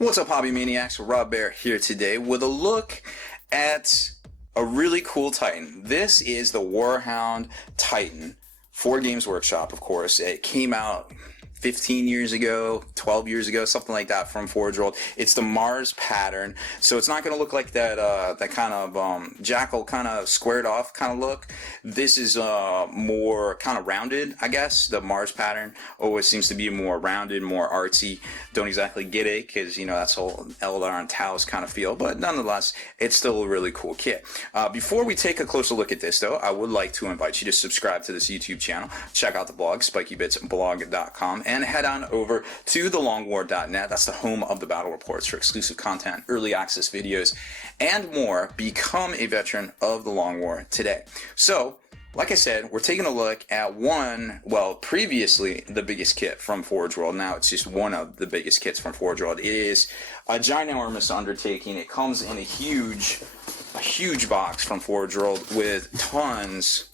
What's up, Hobby Maniacs? Rob Baer here today with a look at a really cool Titan. This is the Warhound Titan for Games Workshop, of course. It came out 15 years ago, 12 years ago, something like that from Forge World. It's the Mars pattern, so it's not going to look like that that kind of jackal kind of squared off kind of look. This is more kind of rounded, I guess. The Mars pattern always seems to be more rounded, more artsy. Don't exactly get it because, you know, that's whole Eldar and Taos kind of feel, but nonetheless, it's still a really cool kit. Before we take a closer look at this, though, I would like to invite you to subscribe to this YouTube channel, check out the blog, spikybitsblog.com, and head on over to thelongwar.net. That's the home of the battle reports for exclusive content, early access videos, and more. Become a veteran of the Long War today. So, like I said, we're taking a look at previously the biggest kit from Forge World. Now it's just one of the biggest kits from Forge World. It is a ginormous undertaking. It comes in a huge box from Forge World with tons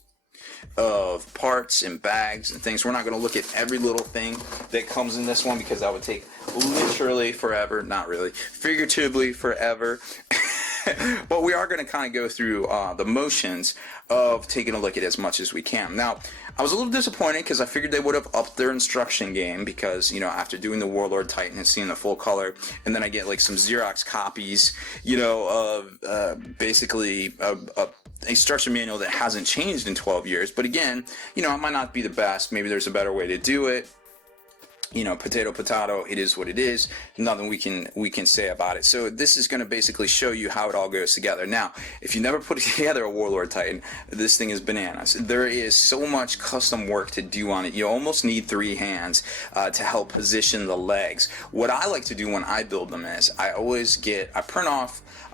of parts and bags and things. We're not going to look at every little thing that comes in this one because that would take literally forever. Not really, figuratively forever. But we are going to kind of go through the motions of taking a look at as much as we can. Now, I was a little disappointed because I figured they would have upped their instruction game because, you know, after doing the Warlord Titan and seeing the full color, and then I get like some Xerox copies, you know, of basically a instruction manual that hasn't changed in 12 years. But again, you know, it might not be the best. Maybe there's a better way to do it. You know, potato, it is what it is. Nothing we can say about it. So this is going to basically show you how it all goes together. Now, if you never put together a Warlord Titan, this thing is bananas. There is so much custom work to do on it. You almost need three hands to help position the legs. What I like to do when I build them is I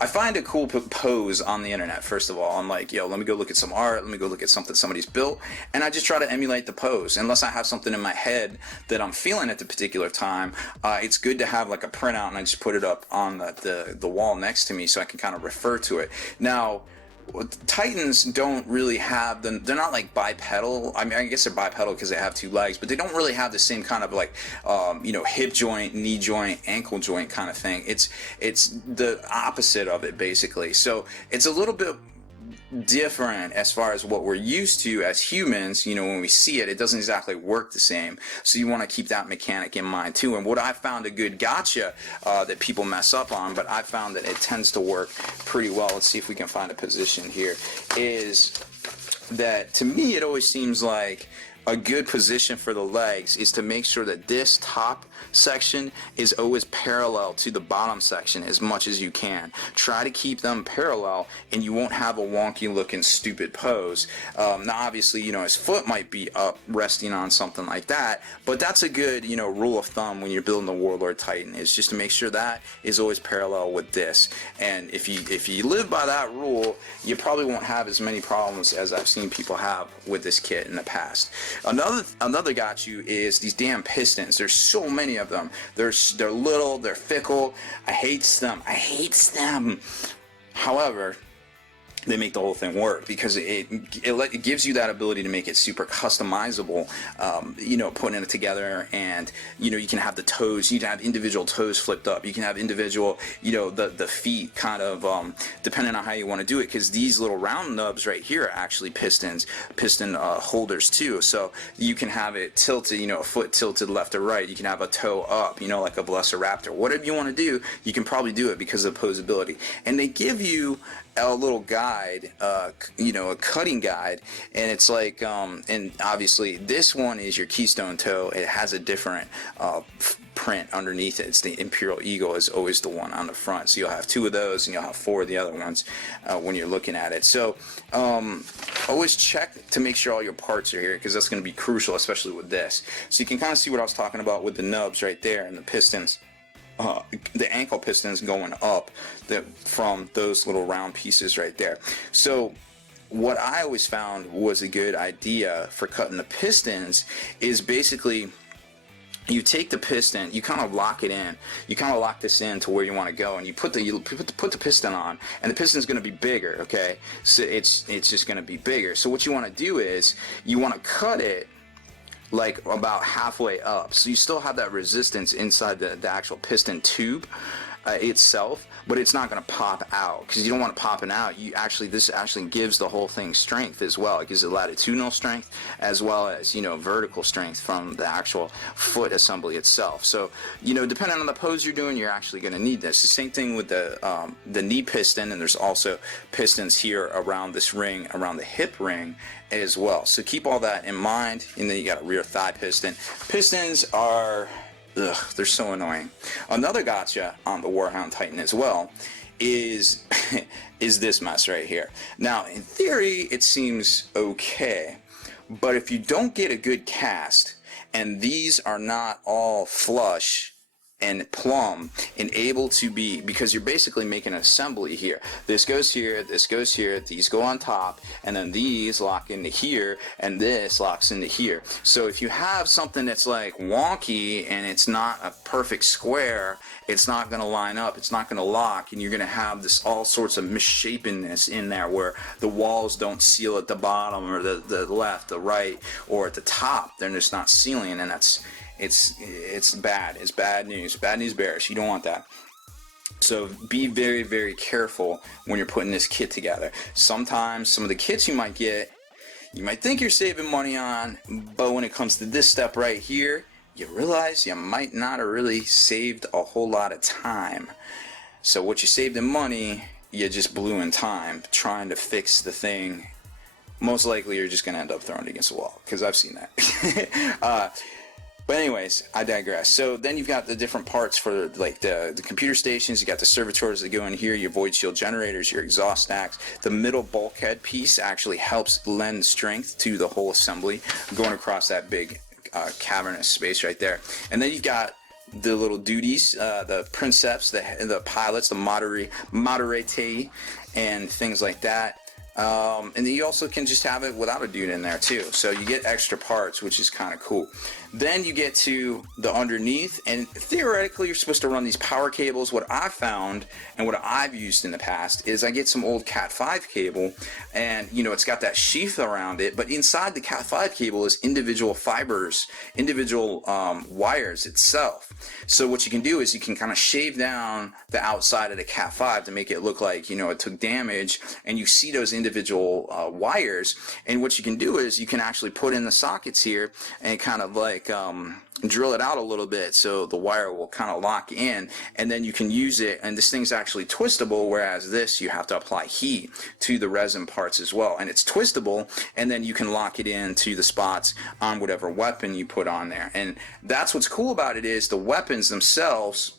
find a cool pose on the internet. First of all, I'm like, yo, let me go look at some art. Let me go look at something somebody's built, and I just try to emulate the pose. Unless I have something in my head that I'm feeling at the particular time, it's good to have like a printout, and I just put it up on the wall next to me so I can kind of refer to it. Now, Titans don't really have they're not like bipedal. I mean, I guess they're bipedal because they have two legs, but they don't really have the same kind of like you know, hip joint, knee joint, ankle joint kind of thing. It's the opposite of it basically. So it's a little bit different as far as what we're used to as humans. You know, when we see it, it doesn't exactly work the same, so you want to keep that mechanic in mind too. And what I found a good gotcha that people mess up on, but I found that it tends to work pretty well. Let's see if we can find a position here. Is that, to me, it always seems like a good position for the legs is to make sure that this top section is always parallel to the bottom section as much as you can. Try to keep them parallel and you won't have a wonky looking stupid pose. Now obviously, you know, his foot might be up resting on something like that, but that's a good, you know, rule of thumb when you're building the Warlord Titan, is just to make sure that is always parallel with this. And if you live by that rule, you probably won't have as many problems as I've seen people have with this kit in the past. Another got you is these damn pistons. There's so many of them. They're little, they're fickle. I hates them. However, they make the whole thing work because it gives you that ability to make it super customizable. You know, putting it together, and you know, you can have the toes. You can have individual toes flipped up. You can have individual, you know, the feet kind of depending on how you want to do it. Because these little round nubs right here are actually piston holders too. So you can have it tilted, you know, a foot tilted left or right. You can have a toe up, you know, like a Velociraptor. Whatever you want to do, you can probably do it because of the posability. And they give you a little guide, you know, a cutting guide, and it's like, and obviously this one is your keystone toe. It has a different print underneath it. It's the Imperial Eagle is always the one on the front, so you'll have two of those and you'll have four of the other ones when you're looking at it. So always check to make sure all your parts are here, because that's going to be crucial, especially with this. So you can kind of see what I was talking about with the nubs right there and the pistons. The ankle pistons going up from those little round pieces right there. So what I always found was a good idea for cutting the pistons is basically you take the piston, you kind of lock it in, you kind of lock this in to where you want to go, and you put the piston on, and the piston's going to be bigger, okay? So it's just going to be bigger. So what you want to do is you want to cut it like about halfway up, so you still have that resistance inside the actual piston tube itself, but it's not going to pop out, because you don't want it popping out. This actually gives the whole thing strength as well. It gives it latitudinal strength as well as, you know, vertical strength from the actual foot assembly itself. So, you know, depending on the pose you're doing, you're actually going to need this. The same thing with the knee piston, and there's also pistons here around this ring, around the hip ring as well. So keep all that in mind. And then you got a rear thigh piston. Pistons are, they're so annoying. Another gotcha on the Warhound Titan as well is is this mess right here. Now, in theory, it seems okay, but if you don't get a good cast, and these are not all flush and plumb and able to be, because you're basically making an assembly here. This goes here, these go on top, and then these lock into here, and this locks into here. So if you have something that's like wonky and it's not a perfect square, it's not going to line up, it's not going to lock, and you're going to have this all sorts of misshapenness in there where the walls don't seal at the bottom, or the left, the right, or at the top. They're just not sealing, and it's bad. It's bad news. Bad news bears. You don't want that. So be very, very careful when you're putting this kit together. Sometimes some of the kits you might get, you might think you're saving money on, but when it comes to this step right here, you realize you might not have really saved a whole lot of time. So what you saved in money, you just blew in time trying to fix the thing. Most likely you're just going to end up throwing it against the wall, because I've seen that. But anyways, I digress. So then you've got the different parts for like the computer stations. You got the servitors that go in here, your void shield generators, your exhaust stacks. The middle bulkhead piece actually helps lend strength to the whole assembly going across that big cavernous space right there. And then you've got the little duties, the princeps, the pilots, the moderate, and things like that. And then you also can just have it without a dude in there too, so you get extra parts, which is kind of cool. Then you get to the underneath, and theoretically you're supposed to run these power cables. What I've found and what I've used in the past is I get some old Cat 5 cable, and you know, it's got that sheath around it, but inside the Cat 5 cable is individual fibers, individual wires itself. So what you can do is you can kind of shave down the outside of the Cat 5 to make it look like, you know, it took damage, and you see those individual wires. And what you can do is you can actually put in the sockets here and kind of like drill it out a little bit so the wire will kind of lock in, and then you can use it. And this thing's actually twistable, whereas this you have to apply heat to the resin parts as well, and it's twistable, and then you can lock it into the spots on whatever weapon you put on there. And that's what's cool about it, is the weapons themselves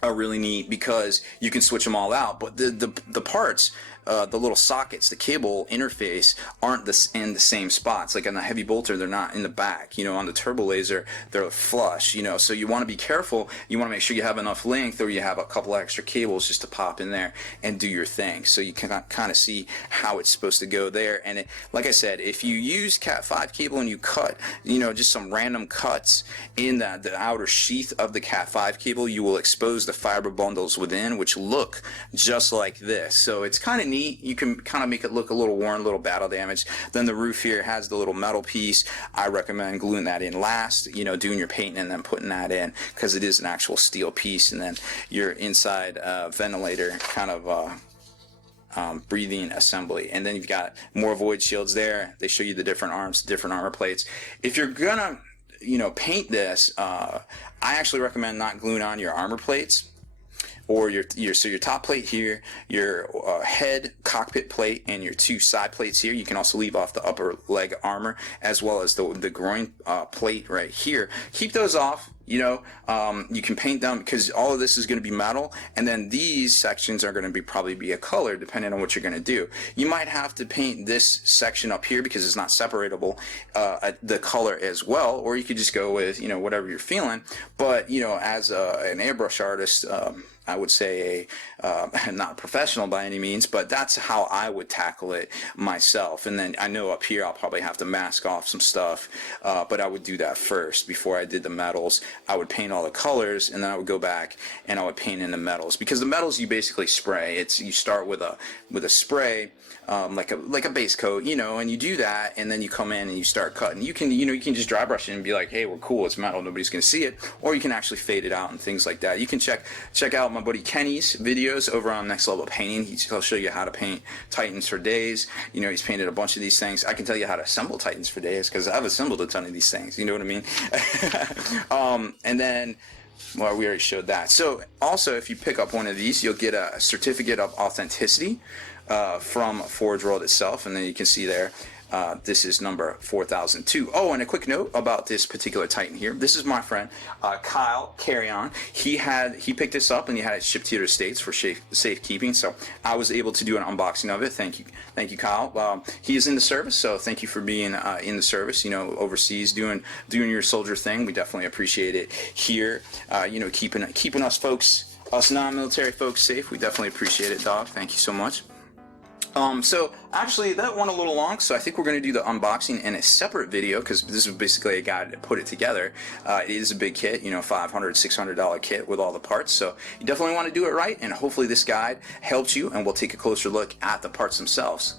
are really neat because you can switch them all out, but the parts, the little sockets, the cable interface aren't in the same spots. Like on the heavy bolter, they're not in the back. You know, on the turbo laser, they're flush. You know, so you want to be careful. You want to make sure you have enough length, or you have a couple extra cables just to pop in there and do your thing. So you can kind of see how it's supposed to go there. And like I said, if you use Cat 5 cable and you cut, you know, just some random cuts in the outer sheath of the Cat 5 cable, you will expose the fiber bundles within, which look just like this. So it's kind of neat. You can kind of make it look a little worn, a little battle damaged. Then the roof here has the little metal piece. I recommend gluing that in last, you know, doing your painting and then putting that in, because it is an actual steel piece. And then your inside ventilator kind of breathing assembly. And then you've got more void shields there. They show you the different arms, different armor plates. If you're gonna, you know, paint this, I actually recommend not gluing on your armor plates, or your top plate here, your head cockpit plate, and your two side plates here. You can also leave off the upper leg armor, as well as the groin plate right here. Keep those off. You know, you can paint them, because all of this is going to be metal, and then these sections are going to probably be a color depending on what you're going to do. You might have to paint this section up here because it's not separatable, the color as well, or you could just go with, you know, whatever you're feeling. But you know, as an airbrush artist, I would say not professional by any means, but that's how I would tackle it myself. And then I know up here I'll probably have to mask off some stuff, but I would do that first before I did the metals. I would paint all the colors, and then I would go back and I would paint in the metals, because the metals you basically spray. You start with a spray like a base coat, you know, and you do that, and then you come in and you start cutting. You can just dry brush it and be like, hey, we're cool, it's metal, nobody's gonna see it, or you can actually fade it out and things like that. You can check out my buddy Kenny's videos over on Next Level Painting. He'll show you how to paint Titans for days. You know, he's painted a bunch of these things. I can tell you how to assemble Titans for days because I've assembled a ton of these things. You know what I mean? And then, well, we already showed that. So also, if you pick up one of these, you'll get a certificate of authenticity from Forge World itself, and then you can see there, this is number 4002. Oh, and a quick note about this particular Titan here. This is my friend Kyle Carrion. He picked this up and he had it shipped to the States for safekeeping. So I was able to do an unboxing of it. Thank you, Kyle. He is in the service, so thank you for being in the service. You know, overseas doing your soldier thing. We definitely appreciate it here. You know, keeping us non-military folks safe. We definitely appreciate it, dog. Thank you so much. So actually that went a little long, so I think we're going to do the unboxing in a separate video because this is basically a guide to put it together. It is a big kit, you know, $500, $600 kit with all the parts, so you definitely want to do it right, and hopefully this guide helps you, and we'll take a closer look at the parts themselves.